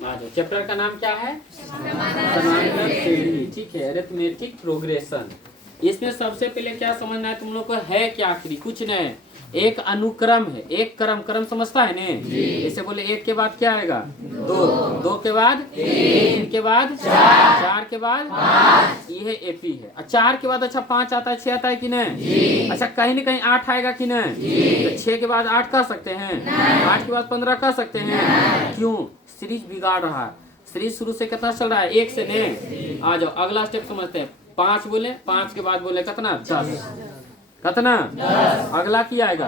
Chapter का नाम क्या है? समांतर श्रेणी। ठीक है, अरिथमेटिक प्रोग्रेशन। इसमें सबसे पहले क्या समझना है तुम लोग को, है क्या आखिरी कुछ नहीं, एक अनुक्रम है, एक क्रम। क्रम समझता है ने? जैसे बोले एक के बाद क्या आएगा? दो, दो के बाद तीन के बाद चार के बाद ये एपी है। चार के बाद अच्छा 5 आता है, 6 आता है कि नहीं? अच्छा कहीं न कहीं 8 आएगा कि नहीं? तो 6 के बाद 8 कह सकते हैं, 8 के बाद 15 कह सकते हैं। क्यों? सीरीज बिगाड़ रहा है। सीरीज शुरू से कितना चल रहा है? 1 से ने। आ जाओ अगला स्टेप समझते हैं। 5 बोले, 5 के बाद बोले कितना? 10। कितना? अगला की आएगा,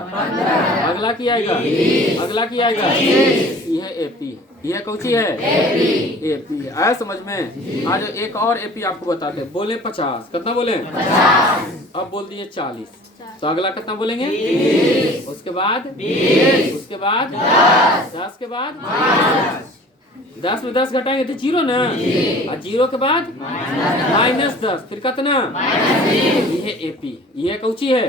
अगला की आएगा, अगला की आएगा। यह एपी, यह कौची है? एपी है। आया समझ में? आज एक और एपी आपको बताते हैं। बोले 50, कितना बोले? 50। अब बोल दिए 40, तो अगला कितना बोलेंगे? 20। उसके बाद 20, उसके बाद 10 के बाद 10 में 10 घटाएंगे तो 0 ना, और 0 के बाद -10, फिर कितना? ये एपी, ये कौची है?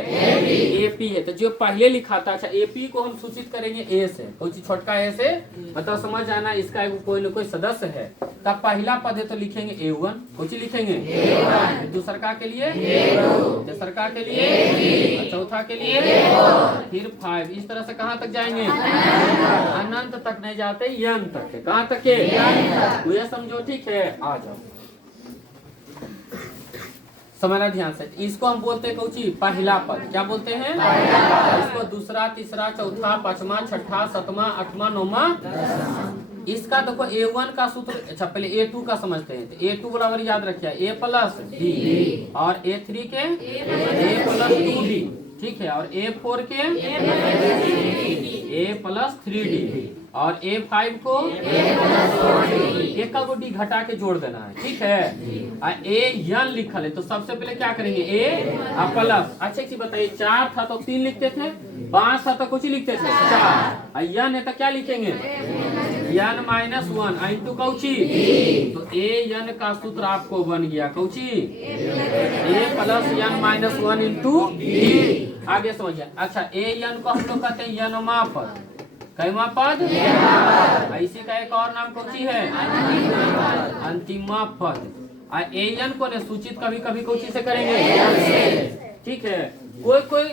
एपी है। तो जो पहले लिखा था, अच्छा एपी को हम सूचित करेंगे ए से, कौची छोटका ए से, मतलब समझ आना इसका कोई न कोई सदस्य है। तब पहला पद है तो लिखेंगे A1, कौची लिखेंगे? दूसरा के लिए, तीसरा के लिए, चौथा के लिए, फिर 5। इस तरह से कहाँ तक जाएंगे? अनंत तक नहीं जाते, यन तक। कहाँ तक है? ये समझो। ठीक है, आ जाओ समझना ध्यान से। इसको हम बोलते हैं कौची? पहला पद। क्या बोलते हैं? इसको दूसरा, तीसरा, चौथा, पांचवा, छठा, सातवां, आठवां, नौवां। इसका देखो A1 का सूत्र, अच्छा पहले A2 का समझते हैं। तो A2 बराबर याद रखिए A प्लस डी, और A3 के A प्लस 2D। ठीक है, और A4 के A प्लस 3D, और A5 को एक का डी घटा के जोड़ देना है। ठीक है, A n लिखल है तो सबसे पहले क्या करेंगे? A plus. अच्छा एक चीज बताइए, 4 था तो 3 लिखते थे, 5 था तो कुछ लिखते थे 4, n है तो क्या लिखेंगे? n-1 into Cauchy? तो A n का सूत्र आपको बन गया Cauchy? A plus n-1 into D. आगे समझिए। अच्छा A n को हम लोग कहते हैं यनमा पद। कैमा पद? ऐसे का एक और नाम कौची है? अंतिमा पद। A n को ने सूचित कभी कभी कौची से करेंगे? ठीक है, कोई कोई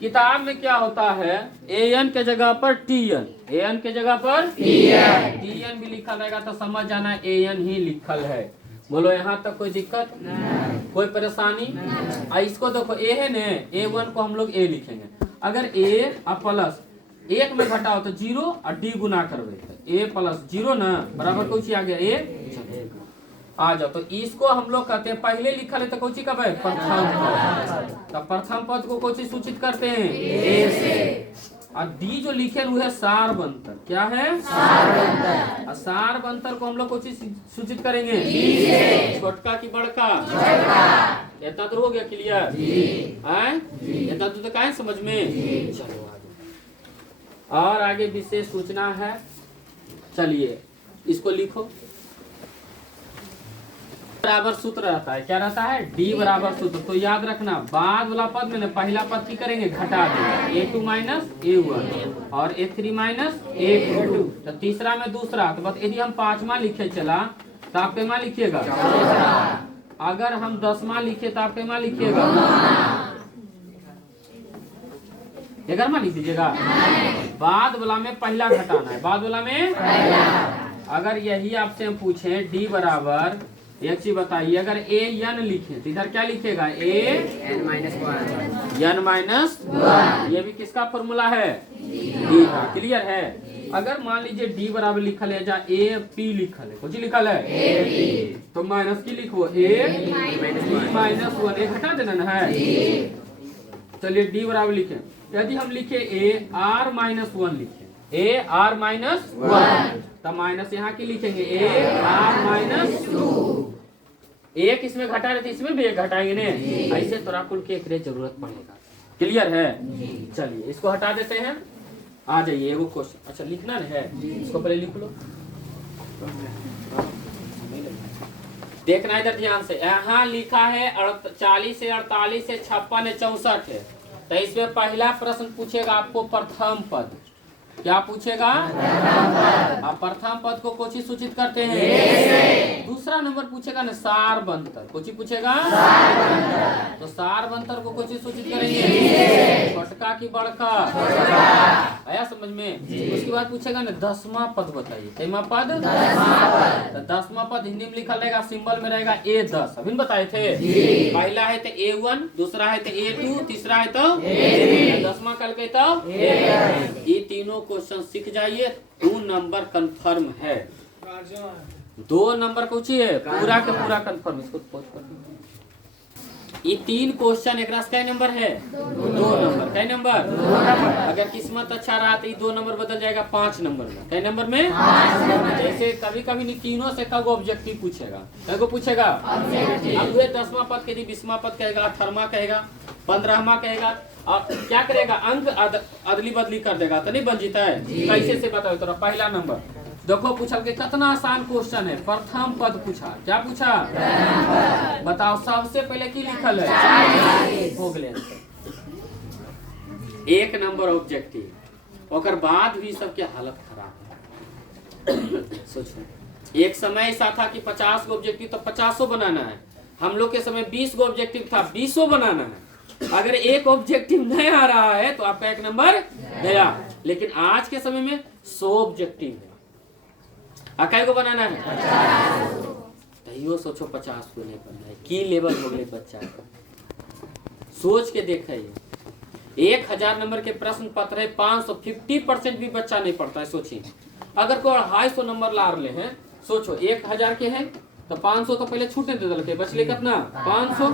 किताब में क्या होता है, A n के जगह पर Tn, A n के जगह पर Tn भी लिखा रहेगा तो समझ जाना A n ही लिखल है। बोलो यहाँ तक कोई दिक्कत? कोई परेशानी? इसको देखो A है ने, A1 को हम लोग A लिखेंगे। अगर A प्लस 1 में घटाओ तो 0, और D गुना करवे तो A प्लस 0 ना बराबर कौची आ गया? A। आ जाओ, तो इसको हम लोग कहते हैं, पहले लिखा है तो कौची कब है? प्रथम पद। तो प्रथम पद को कौची सूचित करते हैं? A से। और डी जो लिखे हुए है सार बंतर। क्या है? सार। सार बंतर को हम लोग कौची सूचित करेंगे? डी से। छोटका की बड़का? छोटका। इतना तो हो गया क्लियर? इतना तो क्या समझ में? चलो और आगे विशेष सूचना है। चलिए इसको लिखो। बराबर सूत्र रहता है, क्या रहता है? D बराबर सूत्र। तो याद रखना बाद वाला पद में ना पहला पद की करेंगे? घटा देंगे, A2 माइनस A1 और A3 माइनस A2। तो तीसरा में दूसरा, तो बस यदि हम 5वां लिखे चला तो आप पेमा लिखिएगा, अगर हम 10वां लिखे तो आप पेमा लिखिएगा, 11वां लिख दीजिएगा। बाद वाला में पहला घटाना है, बाद वाला में अगर यही आपसे हम पूछे D बराबर, एक चीज बताइए, अगर A n लिखे तो इधर क्या लिखेगा? n-1। ये भी किसका फॉर्मूला है? D का। क्लियर है? अगर मान लीजिए D बराबर लिखल है, जहाँ AP लिखल है, कुछ लिखल है तो माइनस की लिखो A-1, घटा देना ना है। चलिए D बराबर लिखे। यदि हम लिखे AR-1 लिखे, AR-1 तब माइनस यहाँ की लिखेंगे AR-2। एक इसमें घटा रहे थे, इसमें भी एक घटाएंगे ने, ऐसे थोड़ा कुल के एक जरूरत पड़ेगा। क्लियर है? चलिए इसको हटा देते हैं। आ जाइए एगो क्वेश्चन, अच्छा लिखना है, इसको पहले लिख लो। देखना इधर ध्यान से, यहाँ लिखा है 40 से 48 से 56 है 64 है। तो इसमें पहला प्रश्न पूछेगा आपको प्रथम पद, क्या पूछेगा? आप प्रथम पद को कोची सूचित करते हैं? दूसरा नंबर पूछेगा ना सार बंतर, कोची पूछेगा? तो सार बंतर को कोची सूचित करेंगे? छोटका की बड़का? आया समझ में? उसके बाद पूछेगा ना 10वां पद बताइए। कितना पद? 10वां पद हिंदी में लिखा रहेगा, सिंबल में रहेगा A10। अभी बताए थे, पहला है तो A1, दूसरा है तो A2, तीसरा है तो 10वां कल के तो ये तीनों क्वेश्चन सीख जाइए, 2 नंबर कंफर्म है। 2 नंबर पूछिए पूरा के पूरा कंफर्म। इसको पोस्ट कर दो। ये 3 क्वेश्चन एक रास का नंबर है 2 नंबर। कई नंबर? अगर किस्मत अच्छा रहा तो ये 2 नंबर बदल जाएगा 5 नंबर में। कई नंबर में? जैसे कभी कभी नहीं तीनों से कब ऑब्जेक्टिव पूछेगा, कब पूछेगा? अब हुए 10वां पद के 20वां पद कहेगा, 18वां कहेगा, 15वां कहेगा, और क्या करेगा? अंक अदली बदली कर देगा तो नहीं बन जीता है। कैसे से बताओ? तो पहला नंबर देखो पूछा कि कितना आसान क्वेश्चन है। प्रथम पद पूछा, क्या पूछा? बताओ सबसे पहले की लिखल है? हो गए 1 नंबर ऑब्जेक्टिव। और बाद भी सबके हालत खराब है। सोचो एक समय ऐसा था कि 50 गो ऑब्जेक्टिव तो 50 बनाना है। हम लोग के समय 20 गो ऑब्जेक्टिव था, 20 बनाना है। अगर एक ऑब्जेक्टिव नहीं आ रहा है तो आपका 1 नंबर गया। लेकिन आज के समय में 100 ऑब्जेक्टिव है, अकाई को बनाना है 50। तैयो सोचो 50 को नहीं बनना है, की लेवल हो गए बच्चा का। सोच के देखिए 1000 नंबर के प्रश्न पत्र है, 550% भी बच्चा नहीं पढ़ता है। सोचिए अगर कोई 250 नंबर ला रहे हैं, सोचो 1000 के हैं तो 500 तो पहले छूटे दे दिलके, बचले कितना? 500।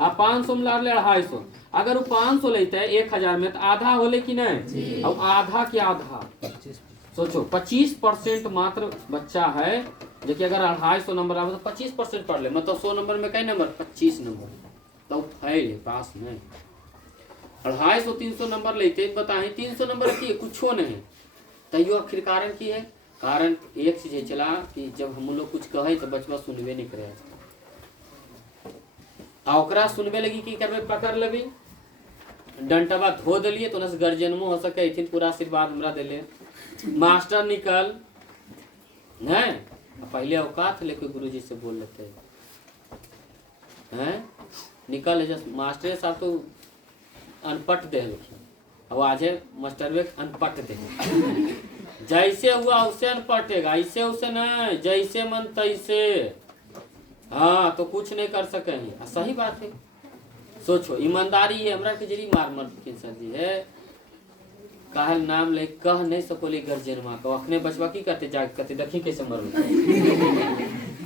आप 500 में ला रहे 250। अगर वो 500 लेते हैं 1000 में तो आधा होले कि नहीं? और आधा के आधा सोचो 25% मात्र बच्चा है जो कि अगर 250 नंबर आवे तो 25% पढ़ ले, मतलब 100 नंबर में कई नंबर? 25 नंबर। तो फेल है, पास नहीं। 250 300 नंबर लेते बताए, 300 नंबर की कुछ नहीं। तैयो आखिर कारण की है? कारण एक चीज चला कि जब हम लोग कुछ कहे तो बचवा सुनबे नहीं करे, ओकरा सुनबे लगी की करबे? पकड़ लेबी, डंटवा धो दिलिए तो उनसे गर्जनमो हो सके, इतनी पूरा आशीर्वाद हमरा दिले। मास्टर निकल नहीं, पहले औकात लेके गुरुजी से बोल लेते हैं, निकल है जस्ट मास्टर साहब तो अनपट दे, अब आज है मास्टर वे अनपट दे। जैसे हुआ उससे अनपटेगा, ऐसे उसे नहीं, जैसे मन तैसे। हाँ तो कुछ नहीं कर सके हैं। सही बात है। सोचो ईमानदारी है हमरा के जरी मार मर सर जी है, काहे नाम ले कह नहीं सकोली गर्जनमा को अपने बचवा की करते जाग करते देखी कैसे मरल।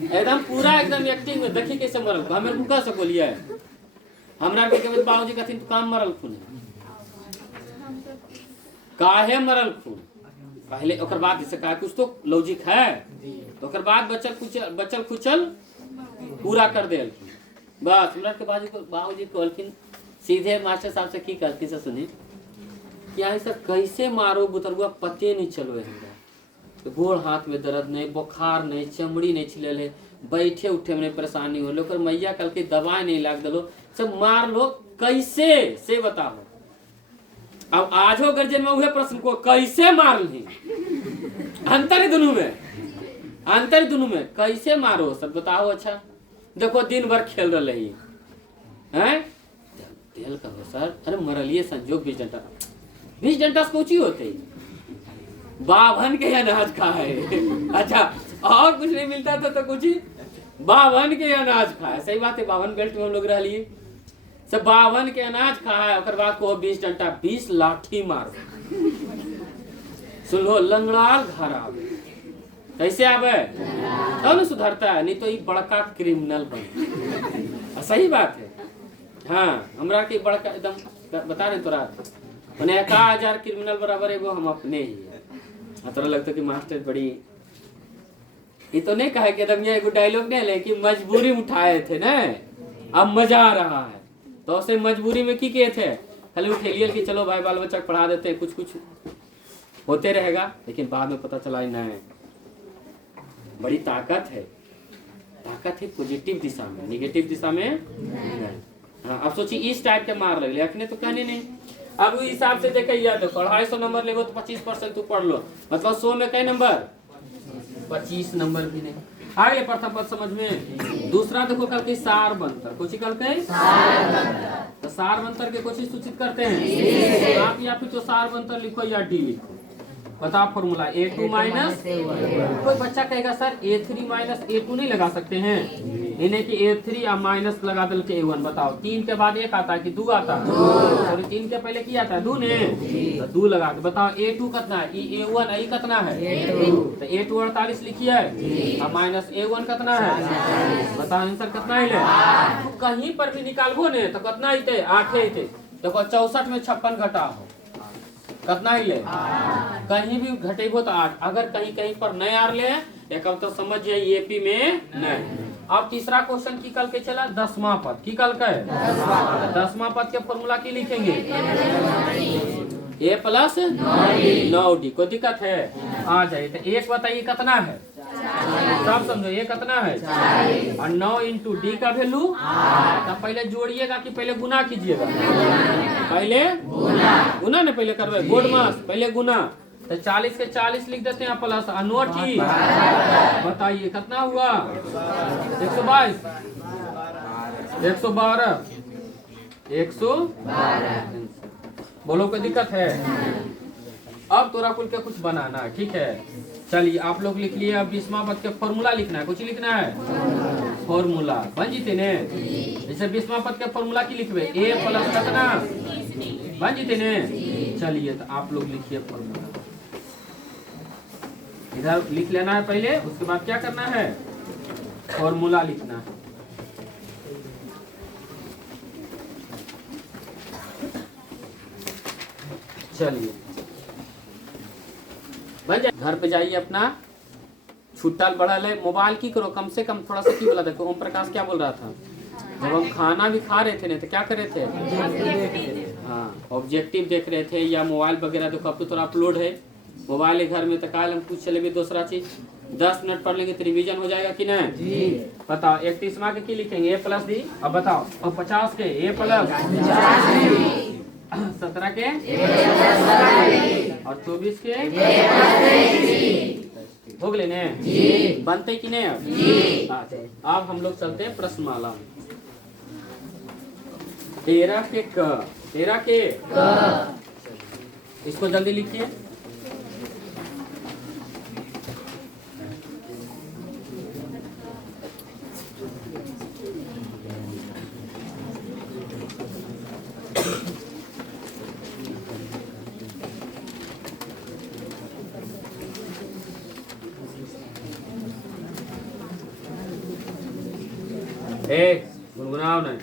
एकदम पूरा एकदम एक्टिंग में देखी कैसे मरल। हमें को कह सकोलिए हमरा के के बाबूजी कथिन काम मरल खून, काहे मरल खून? पहले ओकर बाद जैसे कहा कुछ तो लॉजिक है, तो ओकर बाद बचल खुचल पूरा कर दे। बस हमरा के बाबूजी कहलखिन सीधे मास्टर साहब से की कहलखिन से सुनी क्या है सर, कैसे मारो बुतरुआ पते नहीं चलो हमरा। तो गोड़ हाथ में दर्द नहीं, बुखार नहीं, चमड़ी नहीं छिलल है, बैठे उठे में परेशानी हो लो, मैया कल के दवाई नहीं लाग दलो, सब मार लो कैसे से बताओ। अब आजो गर्जन में हुए प्रश्न को कैसे मार ली, अंतर दोनों में कैसे मारो सब बताओ। अच्छा देखो दिन भर खेल रही है, तेल कहो सर, अरे मरलिए संजोग 20 डंडा कोची होते, बावन के अनाज खाए। अच्छा और कुछ नहीं मिलता था तो कुछ 52 के अनाज खाए। सही बात है, 52 बेल्ट में हम लोग रह लिए, सब 52 के अनाज खाए। और बाद को 20 डंडा 20 लाठी मार। सुन लो लंगड़ाल घर आवे कैसे आवे तब तो सुधरता है, नहीं तो ये बड़का क्रिमिनल बन। सही बात है। हाँ हमरा के बड़का एकदम बता रहे तोरा 1000 क्रिमिनल बराबर है वो हम अपने ही है। तोरा लगता कि मास्टर बड़ी ये तो नहीं कहे कि एकदम यहाँ एक डायलॉग नहीं ले कि मजबूरी में उठाए थे ना, अब मजा आ रहा है। तो उसे मजबूरी में की किए थे, खाली उठेलिए कि चलो भाई बाल बच्चा पढ़ा देते हैं, कुछ होते रहेगा। लेकिन बाद में पता चला नहीं, बड़ी ताकत है पॉजिटिव दिशा में, निगेटिव दिशा में नहीं। हाँ अब सोचिए इस टाइप के मार लगे, अखने तो कहने नहीं अब उस हिसाब से देखे या देखो 250 नंबर लेगो तो 25% तू पढ़ लो, मतलब 100 में कई नंबर 25 नंबर भी नहीं। आगे प्रथम पद समझ में। दूसरा देखो कल के सार बनतर, कुछ कल के तो सार बनतर के कुछ सूचित करते हैं आप, या फिर तो सार बनतर लिखो या डी लिखो। बताओ फॉर्मूला A2 माइनस, कोई बच्चा कहेगा सर A3 माइनस A2 नहीं लगा सकते हैं, इन्हें कि A3 या माइनस लगा दल के A1। बताओ 3 के बाद 1 आता है कि 2 आता है, सॉरी 3 के पहले क्या आता है 2 ने, तो 2 लगा के बताओ A2 कितना है, A1 आई कितना है तो A2 48 लिखिए और माइनस A1 कितना है, बताओ आंसर कितना है। तो कहीं पर भी निकालबो ने तो कितना ही थे 8 ही थे। देखो 64 में 56 घटा हो कितना ही ले, कहीं भी घटेबो तो 8, अगर कहीं कहीं पर नहीं आ रहे एक तो समझ जाइए एपी में नहीं। अब तीसरा क्वेश्चन की कल के चला 10वां पद की कल का है, 10वां पद के फॉर्मूला की लिखेंगे A प्लस 9D। कोई दिक्कत है आ जाइए। तो एक बताइए कितना है, सब समझो ये कितना है और 9 इंटू डी का वैल्यू, तो पहले जोड़िएगा कि पहले गुना कीजिएगा, पहले गुना ने पहले करवे बोर्ड मास, पहले गुना। तो 40 के 40 लिख देते हैं प्लस अनोटी, बताइए कितना हुआ 122 112 112। बोलो कोई दिक्कत है। अब तोरा कुल के कुछ बनाना है, ठीक है। चलिए आप लोग लिख लिए। अब 20वां पद के फॉर्मूला लिखना है, कुछ लिखना है फॉर्मूला बन जीते ने। जैसे 20वां पद के फॉर्मूला की लिखवे A प्लस कितना बन जीते ने। चलिए तो आप लोग लिखिए फॉर्मूला, इधर लिख लेना है पहले, उसके बाद क्या करना है फॉर्मूला लिखना है। चलिए बन जाए। घर पे जाइए अपना छुट्टा बढ़ा ले, मोबाइल की करो कम से कम थोड़ा सा की बोला। देखो ओम प्रकाश क्या बोल रहा था, जब हम खाना भी खा रहे थे ना तो क्या कर रहे थे, हाँ ऑब्जेक्टिव देख रहे थे या मोबाइल वगैरह। देखो अब तो थोड़ा अपलोड है मोबाइल है घर में, तो काल हम कुछ चले भी दूसरा चीज 10 मिनट पढ़ लेंगे तो रिवीजन हो जाएगा कि नहीं। बताओ 31वां के की लिखेंगे A प्लस डी। अब बताओ और 50 के A प्लस 17 के और 24 के हो गए ने बनते कि नहीं। अब हम लोग चलते हैं प्रश्नमाला। 13 के क, 13 के इसको जल्दी लिखिए। गुनगुनाओ नहीं।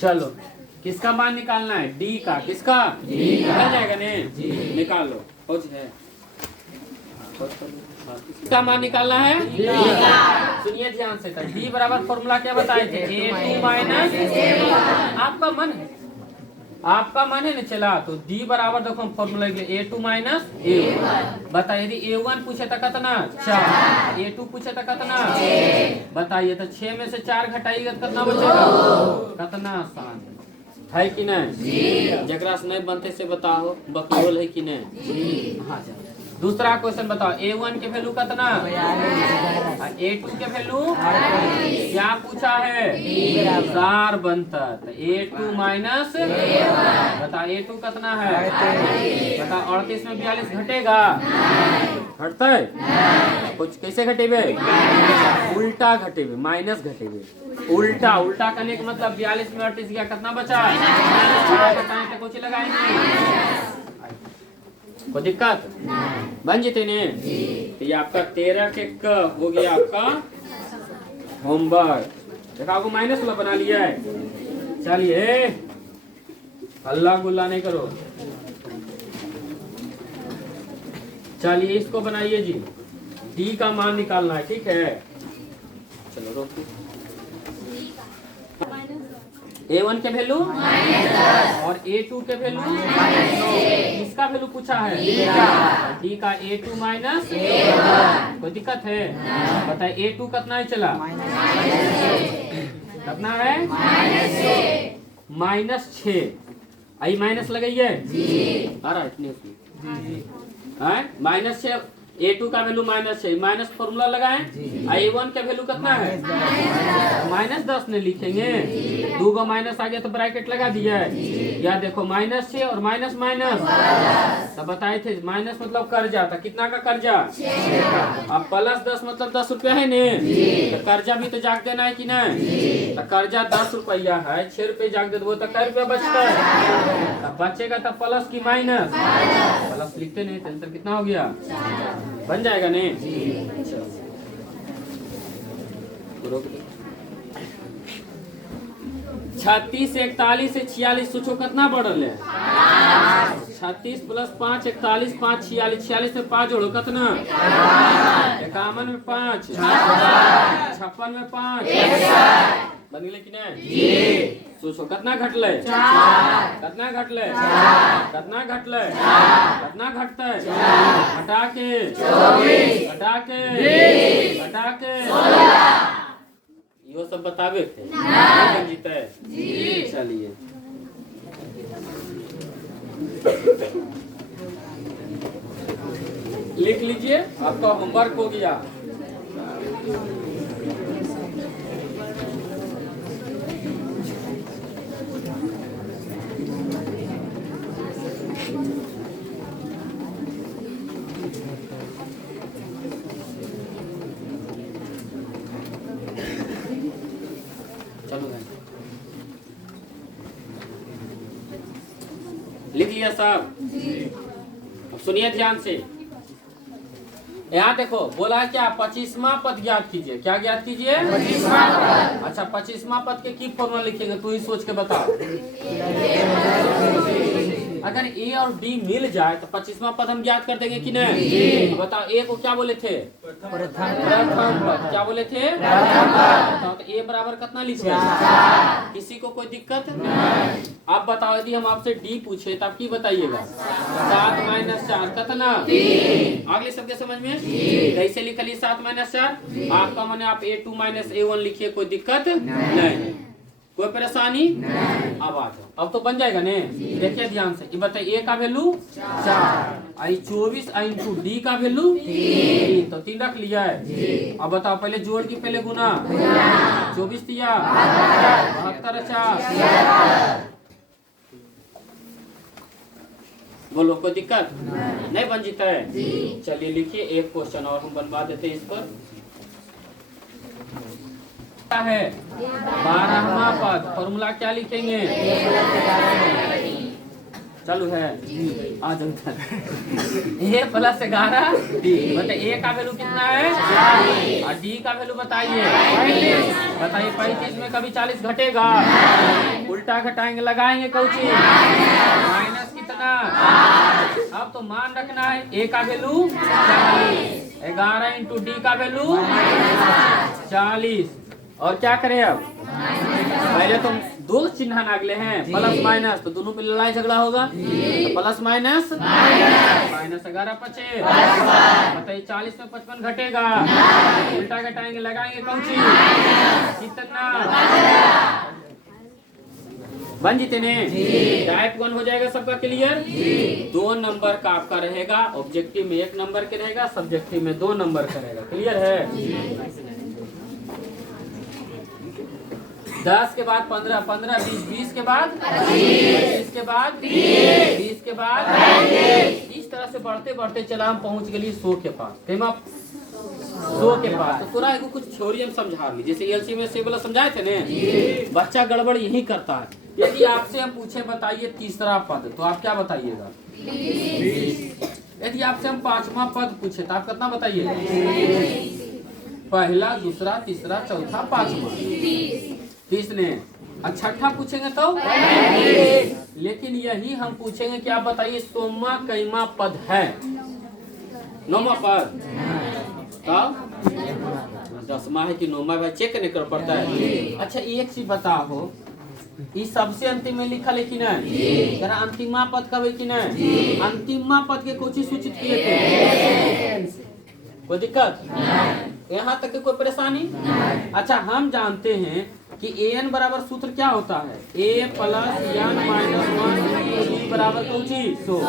चलो किसका मान निकालना है, डी का। किसका निकल जाएगा ने, निकाल लो हो है। किसका मान निकालना है, सुनिए ध्यान से। डी बराबर फॉर्मूला क्या बताए थे, A2 माइनस, आपका मन है ना चला। तो डी बराबर देखो हम फॉर्मूला A2 माइनस A1। बताइए यदि A1 पूछे तो कितना 4, A2 पूछे तो कितना, बताइए तो 6 में से 4 घटाइएगा तो कितना बचेगा, कितना आसान है कि नहीं। जगरा से नहीं बनते से बताओ बकलोल है कि नहीं। हाँ दूसरा क्वेश्चन बताओ A1 के वैल्यू कितना, A2 के वैल्यू क्या पूछा है, सार बनतर। तो A2 माइनस बता A2 कितना है, बता 38 में 42 घटेगा, घटता है कुछ कैसे घटेबे, उल्टा घटेबे, माइनस घटेबे, उल्टा उल्टा करने का मतलब 42 में 38 गया कितना बचा, कुछ लगाएंगे कोई दिक्कत बन जीते ने। तो ये आपका 13 के क हो गया आपका होमवर्क। देखा आपको माइनस वाला बना लिया है। चलिए अल्लाह गुल्ला नहीं करो। चलिए इसको बनाइए जी, डी का मान निकालना है, ठीक है। चलो रोक, A1 के वैल्यू और A2 के वैल्यू, किसका वैल्यू पूछा है? डी का A2 माइनस कोई दिक्कत है? बताए A2 कितना ही चला, कितना है? -6। आई माइनस लगाइए, आ रहा है -6। A2 का वैल्यू -6, माइनस फॉर्मूला लगाएं। A1 का वैल्यू कितना है? -10 ने लिखेंगे, 2 का माइनस आ गया तो ब्रैकेट लगा दिया है। या देखो -6 और माइनस माइनस, तब बताए थे माइनस मतलब कर्जा था, कितना का कर्जा? अब +10 मतलब 10 रुपया है ने, तो कर्जा भी तो जाग देना है कि नहीं? तो कर्जा 10 रुपया है, 6 रुपये जाग दे दो तो कै रुपया बचता है? तब बचेगा तब प्लस की माइनस, प्लस लिखते नहीं, टेंशन कितना हो गया? बन जाएगा नहीं? 36 से 41 से 46 सोचो कितना बढ़ल है? 36 + 5 41, 5 46, 46 में 5 जोड़ो कितना? 51 में 5, 56 में 5, बन गए कि नहीं? सोचो कितना घटले? कितना घटले? कितना घटले? कितना घटते? हटा के, हटा के, हटा के, यो सब बतावे थे, जीता है। चलिए लिख लीजिए, आपका होमवर्क हो गया। लिख लिया साहब? अब सुनिए ध्यान से, यहाँ देखो बोला है क्या? 25वां पद ज्ञात कीजिए। क्या ज्ञात कीजिए? 25वां पद। अच्छा 25वां पद के की फॉर्मूला लिखेंगे, तू ही सोच के बता। अगर ए और डी मिल जाए तो 25वां पद हम ज्ञात कर देंगे कि नहीं? बताओ ए को क्या बोले थे? प्रथम पद। क्या बोले थे? बताओ तो ए बराबर कितना लिखे? किसी को कोई दिक्कत? आप बताओ, यदि हम आपसे डी पूछे तो आप की बताइएगा? 7 - 4 कितना? अगले सबके समझ में कैसे लिखली? 7 - 4 आपका माने आप A2 - A1 लिखिए, कोई दिक्कत नहीं, कोई परेशानी? अब आ जाओ, अब तो बन जाएगा ने। देखिए ध्यान से, बताइए ए का वैल्यू 4, आई 24 इंटू डी का वैल्यू 3, तो 3 रख लिया है। अब बताओ पहले जोड़ की पहले गुना, 24 दिया 72 4, बोलो कोई दिक्कत नहीं? बन जीता है। चलिए लिखिए एक क्वेश्चन और हम बनवा देते हैं इस पर। क्या है? 12वां पद। फॉर्मूला क्या लिखेंगे? चालू है, आ जाओ। A + 11 डी, मतलब ए का वैल्यू कितना है? और डी का वैल्यू बताइए। बताइए 35 में कभी 40 घटेगा? उल्टा घटाएंगे, लगाएंगे कौची? माइनस कितना? अब तो मान रखना है ए का वैल्यू 11 इंटू डी का वैल्यू 40। और क्या करें अब? पहले तो 2 चिन्ह नागले हैं, प्लस माइनस, तो दोनों पे लड़ाई झगड़ा होगा, तो प्लस माइनस माइनस 11 25, बताइए 40 में 55 घटेगा, उल्टा घटाएंगे, लगाएंगे कौन सी? कितना? बन जीते ने? टाइप 1 हो जाएगा सबका क्लियर? 2 नंबर का आपका रहेगा, ऑब्जेक्टिव में 1 नंबर के रहेगा, सब्जेक्टिव में 2 नंबर का रहेगा। क्लियर है? 10 के बाद 15, 15 20, 20 के बाद 25 के बाद 20 के बाद, इस तरह से बढ़ते बढ़ते चला हम पहुंच गए 100 के पास। 100 के पास। तो पूरा एगो कुछ थ्योरी हम समझा ली, जैसे एलसी में से वाला समझाए थे ने। बच्चा गड़बड़ यही करता है। यदि आपसे हम पूछे बताइए तीसरा पद, तो आप क्या बताइएगा? यदि आपसे हम 5वां पद पूछे तो आप कितना बताइए? पहला, दूसरा, तीसरा, चौथा, 5वां, 30 ने। छठा पूछेंगे तो? लेकिन यही हम पूछेंगे कि आप बताइए 100वां कईमा पद है? 9वां पद तब 10वां है कि 9वां भाई चेक नहीं कर पड़ता है। अच्छा एक चीज बताओ, ये सबसे अंतिम में लिखा है कि नहीं? जरा अंतिमा पद कब है कि नहीं? अंतिमा पद के कुछ ही सूचित किए थे, कोई दिक्कत यहाँ तक की कोई परेशानी? अच्छा हम जानते हैं कि an बराबर सूत्र क्या होता है? a प्लस n माइनस 1 बराबर कुछ ही 100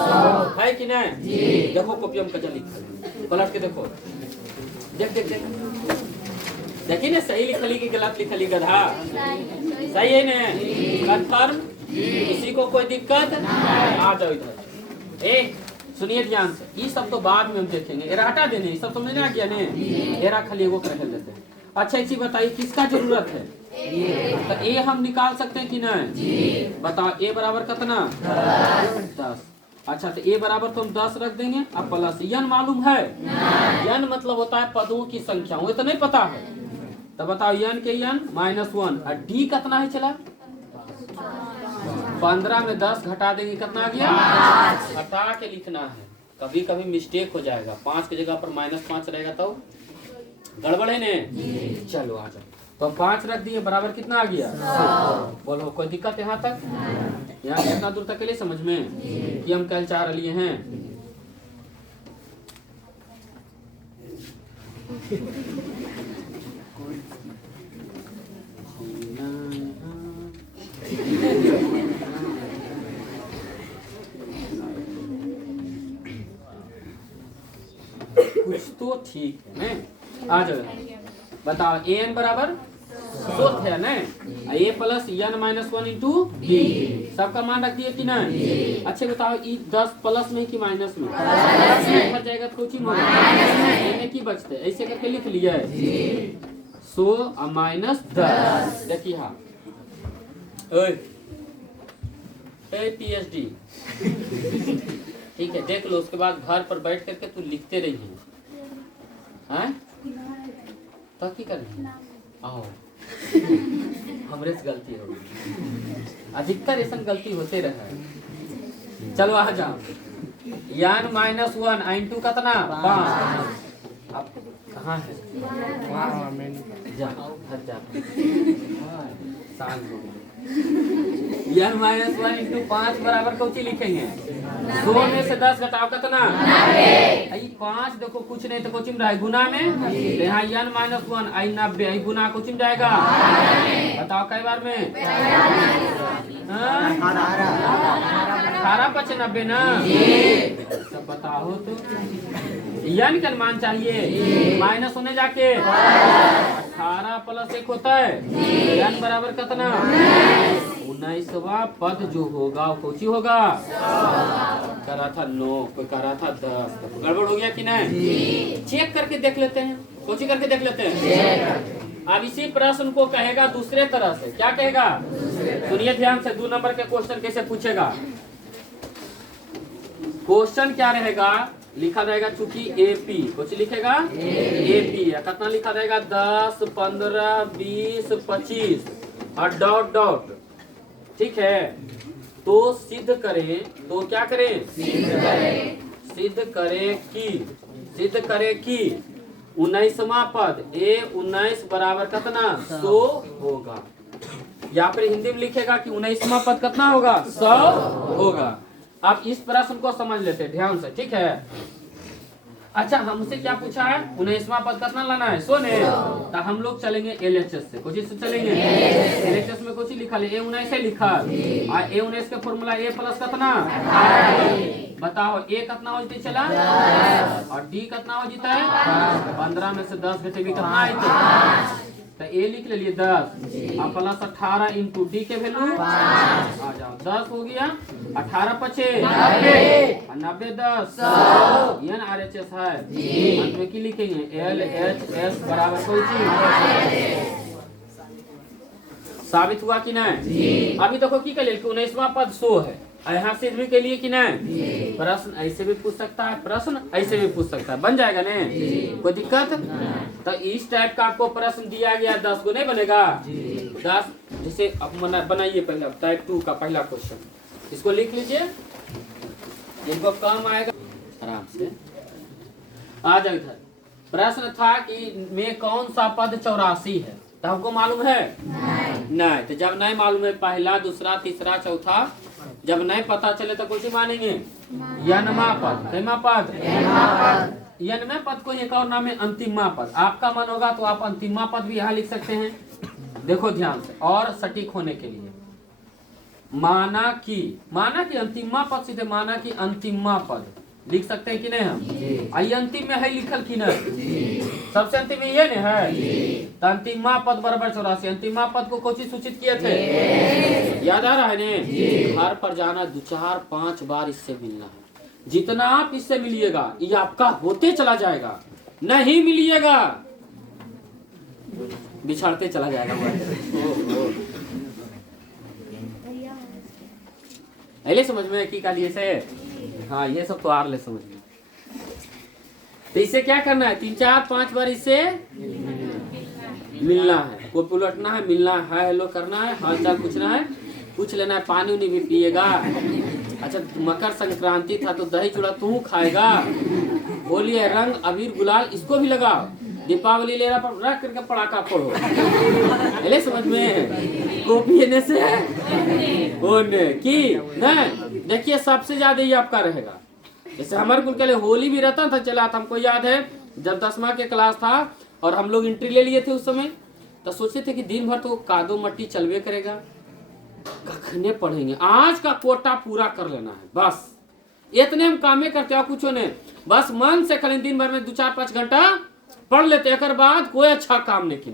है कि नहीं? देखो कॉपी में कजा लिखा पलट के देखो, देख देख देख देखिए ना सही लिखली कि गलत लिखली गधा? सही है ना? कंफर्म? किसी को कोई दिक्कत? आ जाओ इधर। ए सुनिए ध्यान से, ये सब तो बाद में हम देखेंगे। एरा हटा देने, ये सब समझ में आ गया ने? एरा खाली वो कर लेते हैं। अच्छा एक चीज बताइए, किसका जरूरत है? तो ए हम निकाल सकते हैं कि नहीं? बताओ ए बराबर कितना? 10। अच्छा तो ए बराबर तो हम 10 रख देंगे। अब प्लस यन मालूम है? यन मतलब होता है पदों की संख्या, वो तो नहीं पता है। तो बताओ यन के यन -1 और डी कितना है? चला 15 में 10 घटा देंगे, कितना आ गया? घटा के लिखना है, कभी कभी मिस्टेक हो जाएगा। 5 की जगह पर -5 रहेगा तो गड़बड़ है ने? चलो आ जाओ, तो 5 रख दिए, बराबर कितना आ गया? 100। बोलो कोई दिक्कत यहाँ तक? यहाँ कितना दूर तक के लिए समझ में कि हम कल 4 लिए हैं? कुछ तो ठीक है ना? आ जाओ बताओ, an बराबर 100 है ना? a plus n minus 1 into D, सबका मान रख दिए कि नहीं? अच्छे बताओ, ई 10 प्लस में कि माइनस में? बच जाएगा तो कुछ ही की बचते, ऐसे करके लिख लिया है 100 और -10। देखिए हाँ PhD ठीक है, देख लो, उसके बाद घर पर बैठ करके तू लिखते रहिए। हैं तो की करनी आओ हमरे से गलती हो गई, अधिकतर ऐसा गलती होते रहे। चलो आ जाओ, n -1 इंटू कितना? 5। अब कहाँ है? जाओ घर जाओ, शांत हो गई। n -1 इंटू 5 बराबर कौची लिखेंगे? 100 में से 10 घटाओ कितना? 5 देखो कुछ नहीं तो कोचिम रहा गुना में, यहाँ n -1 आई 90 आई गुना कोचिम जाएगा। बताओ कई बार में? 18 × 90 ना? सब बताओ तो n का मान चाहिए, माइनस होने जाके 18 प्लस 1 होता है, n बराबर कितना? 19वां पद जो होगा वो कौची होगा? कह रहा था 9, कोई कह रहा था 10, गड़बड़ हो गया कि नहीं? चेक करके देख लेते हैं, कोची करके देख लेते हैं। अब इसी प्रश्न को कहेगा दूसरे तरह से, क्या कहेगा? सुनिए ध्यान से, 2 नंबर के क्वेश्चन कैसे पूछेगा। क्वेश्चन क्या रहेगा? लिखा रहेगा चूंकि AP, कुछ लिखेगा AP, कितना लिखा रहेगा? 10, 15, 20, 25 और डॉट डॉट, ठीक है? तो सिद्ध करें, तो क्या करें? सिद्ध करें कि 19वां पद A19 बराबर कितना? 100 होगा। यहाँ पर हिंदी में लिखेगा कि 19वां पद कितना होगा? 100 होगा। आप इस प्रश्न को समझ लेते हैं ध्यान से, ठीक है? अच्छा हमसे क्या पूछा है? 19वां पद कितना लाना है? 100 ने? तो हम लोग चलेंगे LHS से, कुछ से चलेंगे LHS में कुछ लिखा ले, A19 है लिखा, और A19 का फॉर्मूला A प्लस कितना? बताओ A कितना हो जाता चला, और D कितना हो जाता है? 15 में से 10 घटे भी कितना आए? तो A लिख ले 10 और प्लस 18 इंटू डी के वैल्यू आ जाओ, 10 हो गया, 18 पचे 90 10 n RHS है, अंत में की लिखेंगे LHS बराबर कोई चीज साबित हुआ कि नहीं? अभी देखो की कर 19वां पद 100 है, यहाँ से भी के लिए कि नहीं? प्रश्न ऐसे भी पूछ सकता है, प्रश्न ऐसे भी पूछ सकता है, बन जाएगा ने? कोई दिक्कत? तो इस टाइप का आपको प्रश्न दिया गया 10 को नहीं बनेगा? 10 जैसे अब बनाइए पहला टाइप 2 का पहला क्वेश्चन, इसको लिख लीजिए, इनको काम आएगा आराम से। आ जाओ इधर। प्रश्न था कि में कौन सा पद 84 है, तो हमको मालूम है नहीं। तो जब नहीं मालूम है पहला दूसरा तीसरा चौथा, जब नहीं पता चले तो कुछ ही मानेंगे यनमा पद। कैमा पद? यनमा पद को एक और नाम है अंतिमा पद। आपका मन होगा तो आप अंतिमा पद भी यहाँ लिख सकते हैं। देखो ध्यान से और सटीक होने के लिए, माना कि अंतिमा पद सीधे माना कि अंतिमा पद लिख सकते हैं कि नहीं हम? आई अंतिम में है लिखल कि नहीं? सबसे अंतिम में ये नहीं है। तो अंतिमा पद बराबर 84। अंतिमा पद को कोची सूचित किए थे, याद आ रहा है ने? घर पर जाना 2 4 5 बार इससे मिलना है। जितना आप इससे मिलिएगा ये आपका होते चला जाएगा, नहीं मिलिएगा बिछड़ते चला जाएगा। पहले समझ में की का लिए से, हाँ ये सब तो आर ले समझ में। तो इसे क्या करना है? 3 4 5 बार इससे मिलना है, को उलटना है, मिलना है, हेलो करना है, हाल चाल पूछना है, पूछ लेना है, पानी उनी भी पिएगा। अच्छा मकर संक्रांति था तो दही चूड़ा तू खाएगा। होली है, रंग अबीर गुलाल इसको भी लगाओ। दीपावली ले रख करके पटाखा फोड़ो। पहले समझ में कॉपी ने से की नहीं। देखिए सबसे ज्यादा ये आपका रहेगा। जैसे हमारे कुल के लिए होली भी रहता था, चला था, हमको याद है जब 10वां के क्लास था और हम लोग एंट्री ले लिए थे उस समय, तो सोचे थे कि दिन भर तो कादो मट्टी चलवे करेगा, कखने पढ़ेंगे, आज का कोटा पूरा कर लेना है बस। इतने हम कामे करते हो कुछ ने, बस मन से खाली दिन भर में 2 4 5 घंटा पढ़ लेते, एक बाद कोई अच्छा काम नहीं किए,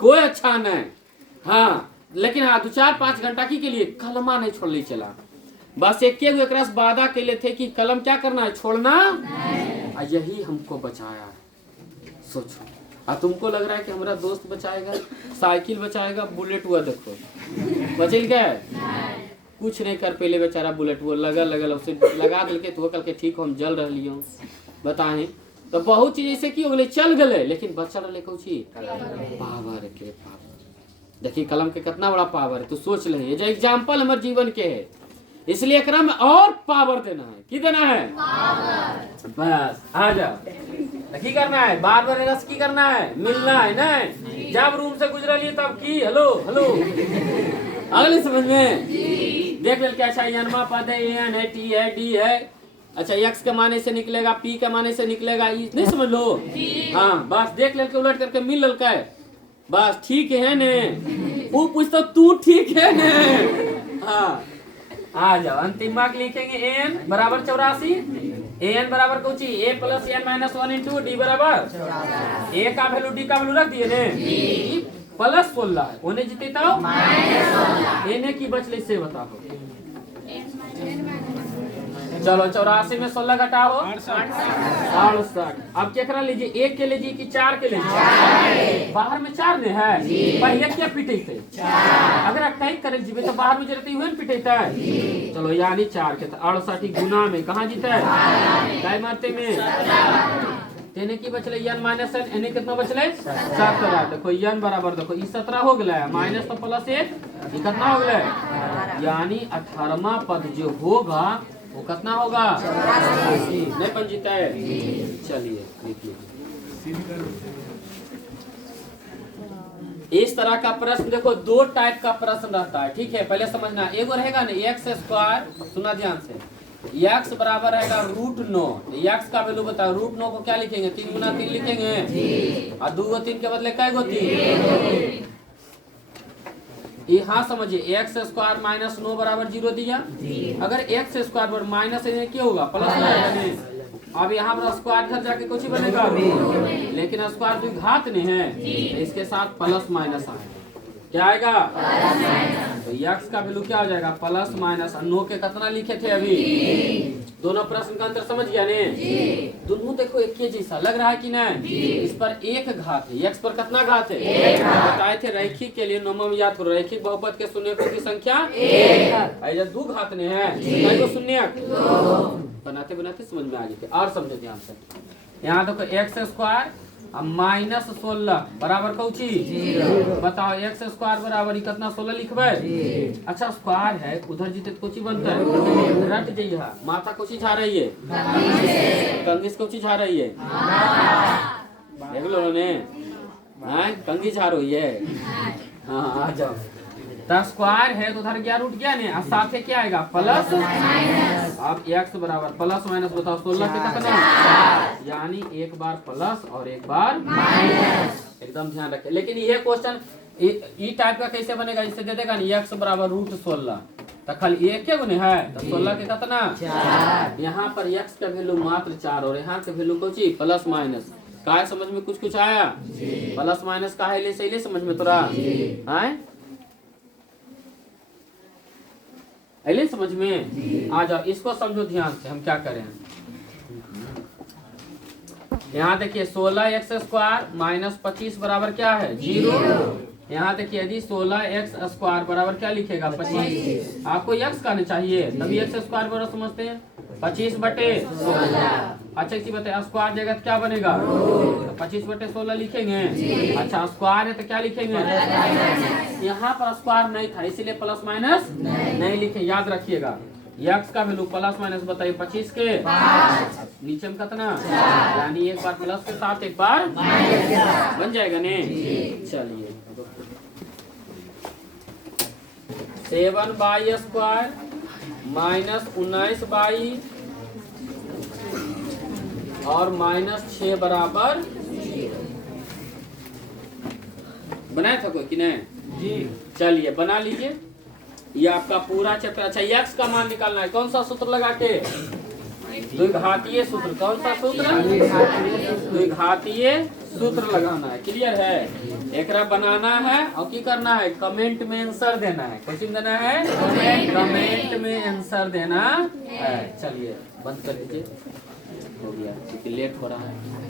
कोई अच्छा नहीं। हाँ लेकिन हाँ 2 4 5 घंटा की के लिए कलमा नहीं छोड़ ली चला। बस एक वादा के लिए थे कि कलम क्या करना है, छोड़ना। यही हमको बचाया। सोचो तुमको लग रहा है कि हमारा दोस्त बचाएगा, साइकिल बचाएगा, बुलेट हुआ देखो बचल क्या है, कुछ नहीं कर पहले बेचारा बुलेट वो लगल उसे लगा दिल के तो कल के ठीक हम जल रही हूँ बताएं। तो बहुत चीज ऐसे की हो गए चल गए, लेकिन बच्चा रहे कुछ पावर के पावर। देखिए कलम के कितना बड़ा पावर है, तो सोच ले ये जो एग्जाम्पल हमारे जीवन के है, इसलिए एकरा में और पावर देना है। की देना है? पावर। बस आ जाओ, की करना है, बार बार रस की करना है, मिलना है नहीं। जब रूम से गुजरा लिए तब की हेलो हेलो अगले समझ में देख ले क्या चाहिए। जन्मा पद है, एन है, टी है, डी है। अच्छा एक्स के माने से निकलेगा, पी के माने से निकलेगा, नहीं समझ लो। हाँ बस देख ले के उलट करके मिल ललका है, बस ठीक है ने। वो पूछता तू ठीक है ने। हाँ आ जाओ अंतिम भाग लिखेंगे एन बराबर 84। एन बराबर कुछ a plus n minus 1 into d बराबर ए का वैल्यू डी का वैल्यू रख दिए ने, प्लस 16 है उन्हें जीते तो एने की बचले से बताओ। चलो 84 में 16 घटाओ 68। अब क्या लीजिए, 1 के लीजिए कि 4 के लीजिए? बाहर में 4 ने है, पहले क्या पिटे थे, अगर अट्ठाईस करे जीवे तो बाहर में जरती हुए पिटे थे। चलो यानी 4 के 68 गुना में कहाँ जीता है, काय मारते में तेने की बचले यन माइनस एन, एने कितना बचले 17। देखो यन बराबर देखो ये 17 हो गया, माइनस तो प्लस 1 कितना हो गया, यानी 18वां पद जो होगा वो कितना होगा, नहीं पंजीता है। चलिए लिखिए। इस तरह का प्रश्न देखो 2 टाइप का प्रश्न रहता है, ठीक है। पहले समझना, एगो रहेगा ना एक्स स्क्वायर, सुना ध्यान से, एक्स बराबर रहेगा √9। एक्स का वैल्यू बताओ, √9 को क्या लिखेंगे, 3 गुना 3 लिखेंगे, और 2 को 3 के बदले कै गो 3। हाँ समझिए एक्स स्क्वायर माइनस 9 बराबर 0 दिया। अगर एक्स स्क्वायर पर माइनस क्या होगा, प्लस होगा। अब यहाँ पर स्क्वायर घर जाके कुछ ही बनेगा, लेकिन स्क्वायर तो घात नहीं है, इसके साथ प्लस माइनस आएगा, क्या आएगा, तो एक्स का वैल्यू क्या हो जाएगा, प्लस माइनस। 9 के कितना लिखे थे अभी, दोनों प्रश्न का अंतर समझ गया ने, दोनों देखो एक ही जैसा लग रहा है कि नहीं। इस पर एक घात है, एक्स पर कितना घात है, बताए थे रैखिक के लिए नोमम याद करो, रैखिक बहुपद के शून्यकों की संख्या 1। 2 घात ने है तो शून्य बनाते बनाते समझ में आ जाते। और समझो ध्यान से, यहाँ देखो एक्स स्क्वायर अब -16 बराबर कौची बताओ एक्स स्क्वायर बराबर कितना 16 लिखबे। अच्छा स्क्वायर है उधर जीते तो कोची बनता है रट जइहा। माथा कोची छा रही है कंघी से कोची छा रही है देख लो ने कंघी छा रही है। हाँ आ जाओ तो स्क्वायर है तो उधर क्या रूट गया ने और साथ में क्या आएगा प्लस। अब x बराबर प्लस माइनस बताओ 16 के कितना यानी एक बार प्लस और एक बार माइनस। एकदम ध्यान रखें। लेकिन ये क्वेश्चन ई टाइप का कैसे बनेगा जिससे दे देगा नहीं x बराबर √16 तो खाली एक के गुने है तो 16 के कितना 4। यहाँ पर x का वैल्यू मात्र 4 और यहाँ के वैल्यू कोची प्लस माइनस का समझ में कुछ आया प्लस माइनस का है ले समझ में तोरा है अले समझ में आ जाओ। इसको समझो ध्यान से हम क्या करें। यहाँ देखिए 16x² -25 बराबर क्या है 0। यहाँ देखिए यदि 16x² बराबर क्या लिखेगा 25 आपको x करना चाहिए तभी x² बराबर समझते हैं 25/16। अच्छा इसी बताए स्क्वायर जगह क्या बनेगा 25/16 लिखेंगे। अच्छा स्क्वायर है तो क्या लिखेंगे यहाँ पर स्क्वायर नहीं था इसीलिए प्लस माइनस नहीं लिखे। याद रखिएगा x का वैल्यू प्लस माइनस बताइए 25 के नीचे में कितना यानी एक बार प्लस के साथ एक बार बन जाएगा ने। चलिए 7y² -19y और -6 बराबर बनाया था कोई कि नहीं जी। चलिए बना लीजिए ये आपका पूरा चैप्टर। अच्छा x का मान निकालना है कौन सा सूत्र लगा के द्विघातीय सूत्र। कौन सा सूत्र द्विघातीय सूत्र लगाना है। क्लियर है एकरा बनाना है और की करना है कमेंट में आंसर देना है। क्वेश्चन देना है कमेंट में आंसर देना है। चलिए बंद कर दीजिए हो गया क्योंकि लेट हो रहा है।